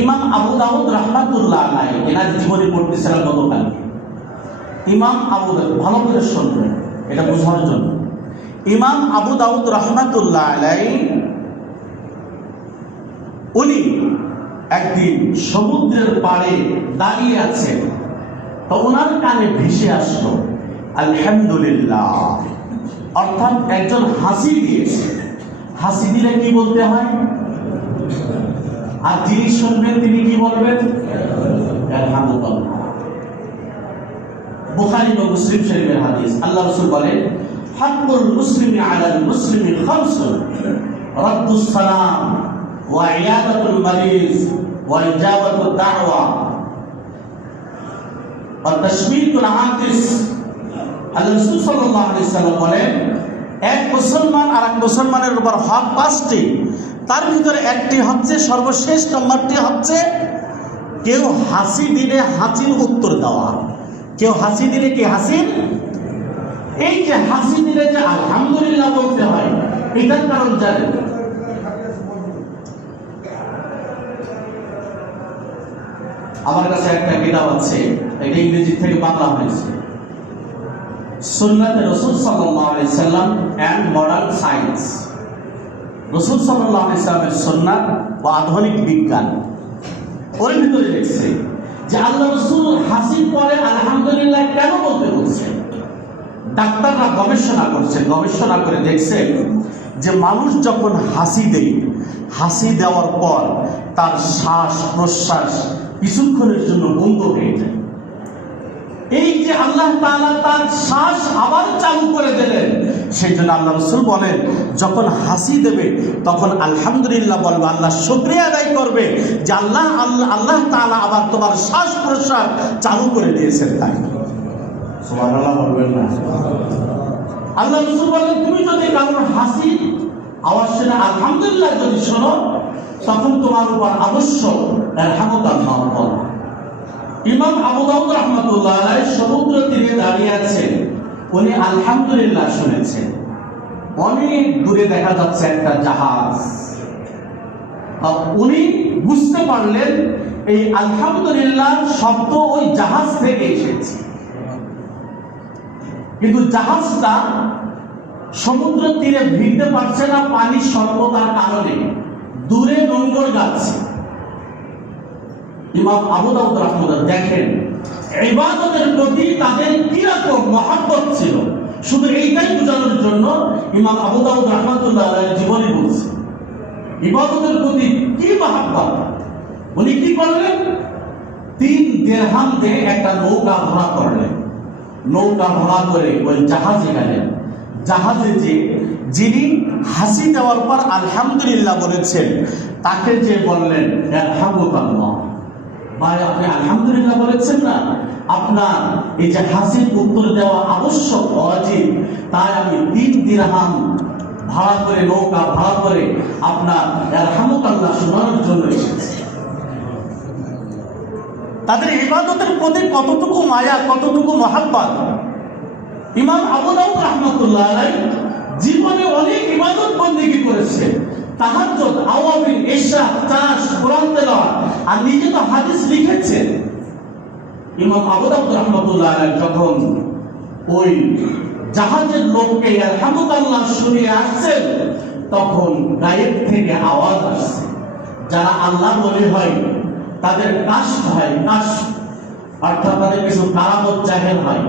ইমাম আবু দাউদ রাহমাতুল্লাহ আলাইহি এনার জীবনী পড়তেছিলাম গতকাল। ইমাম আবু দাউদ, ভালো করে শুনবেন এটা বোঝার জন্য। ইমাম আবু দাউদ রাহমাতুল্লাহ আলাইহি উনি একদিন সমুদ্রের পাড়ে দাঁড়িয়ে আছেন, তো ওনার কানে ভেসে আসলো আলহামদুলিল্লাহ, অর্থাৎ একজন হাসি দিয়েছে। হাসি দিলে কি বলতে হয়? আর যিনি শুনবেন তিনি কি বলবেন? আলহামদুলিল্লাহ। বুখারী ও মুসলিম শরীফের হাদিস, আল্লাহ রাসূল বলেন হাক্কুল মুসলিমি আলাল মুসলিমি খামসুন, রাদ্দুস সালাম ওয়া ইয়াদাতুল মারিজ ওয়া ইজাবাতুদ দাওয়া ওয়া তাশমিতুল আতিস। আল্লাহ রাসূল সাল্লাল্লাহু আলাইহি ওয়াসাল্লাম বলেন এক মুসলমান আর এক মুসলমানের উপর হক 5টি, তার ভিতরে একটি হচ্ছে, সর্বশেষ নম্বরটি হচ্ছে কেউ হাসি দিলে হাসির উত্তর দেওয়া। কেউ হাসি দিলে কি হাসির, এই যে হাসি দিলে যে আলহামদুলিল্লাহ বলতে হয়, এটার কারণ জানেন? আমার কাছে একটা কিতাব আছে, এটা ইংরেজি থেকে বাংলা হয়েছে, সুন্নাতে রাসূল সাল্লাল্লাহু আলাইহি সাল্লাম এন্ড মডার্ন সায়েন্স। রাসূল সাল্লাল্লাহু আলাইহি সাল্লামের সুন্নাত ও আধুনিক বিজ্ঞান। ওর ভিতরে লিখছে যে আল্লাহ রাসূল হাসির পরে আলহামদুলিল্লাহ কেন বলতে বলছে। ডাক্তাররা গবেষণা করছে, গবেষণা করে দেখছে যে মানুষ যখন হাসি দেয়, হাসি দেওয়ার পর তার শ্বাস প্রশ্বাস কিছুক্ষণের জন্য বন্ধ হয়ে যায়। এই যে আল্লাহ তাআলা তার শ্বাস আবার চালু করে দিলেন, সেই জন্য আল্লাহ রাসূল বলেন যখন হাসি দেবে তখন আলহামদুলিল্লাহ বলবে, আল্লাহ শুকরিয়া আদায় করবে যে আল্লাহ তাআলা আবার তোমার শ্বাস প্রশ্বাস চালু করে দিয়েছেন। তাই সুবহানাল্লাহ বলবেন না? আল্লাহ রাসূল বলেন তুমি যদি কারোর হাসি আওয়াজ শুনে আলহামদুলিল্লাহ যদি শোনো, তখন তোমার উপর আবশ্যক আলহামদুলিল্লাহ বলো। ইমাম আবু দাউদ রাহমাতুল্লাহ আলাইহি সমুদ্র তীরে দাঁড়িয়ে আছেন, উনি আলহামদুলিল্লাহ শুনেছেন। অনেক দূরে দেখা যাচ্ছে একটা জাহাজ, উনি বুঝতে পারলেন এই আলহামদুলিল্লাহ শব্দ ওই জাহাজ থেকে এসেছে। কিন্তু জাহাজটা সমুদ্র তীরে ভিড়তে পারছে না, পানির স্বল্পতার কারণে দূরে নোঙর যাচ্ছে। ইমাম আবু দাউদ রাহমাতুল্লাহ দেখেন ইবাদতের প্রতি তাদের কিরকম মহব্বত ছিল, শুধু এইটাই বোঝানোর জন্য ইমাম আবু দাউদ রাহমাতুল্লাহ আলাইহির জীবনী বলছে ইবাদতের প্রতি কি মহব্বত। উনি কি করলেন? 3 দিরহাম দিয়ে একটা নৌকা ভাড়া করলেন। নৌকা ভাড়া করে ওই জাহাজে গেলেন। জাহাজে যে যিনি হাসি দেওয়ার পর আলহামদুলিল্লাহ বলেছেন, তাকে যে বললেন আলহামদুলিল্লাহ, ভাই আপনি আলহামদুলিল্লাহ বলেছেন না, আপনার এই যে হাসির উত্তর দেওয়া আবশ্যক ওয়াজিব, তাই আমি 3 দিরহাম ভাড়া করে, নৌকা ভাড়া করে আপনার আলহামদুলিল্লাহ শোনানোর জন্য এসেছি। তাদের ইবাদতের প্রতি কতটুকু মায়া, কতটুকু মহব্বত। ইমাম আবু দাউদ রাহমাতুল্লাহ আলাইহি জীবনে অনেক ইবাদত বন্দেগী করেছে, তাহাজ্জুদ, আওয়াবিন, ইশা, তাশ, কোরআন তেলাওয়াত, আর নিজে তো হাদিস লিখেছেন। ইমাম আবু দাউদ রাহমাতুল্লাহ আলাইহি যখন ওই জাহাজের লোককে আলহামদুলিল্লাহ শুনিয়ে আসছেন, তখন গায়েব থেকে আওয়াজ আসছে। যারা আল্লাহ বলে হয় তাদের কাশফ হয়, কাশফ অর্থাৎ তাদের কিছু কারামত জাহের হয়।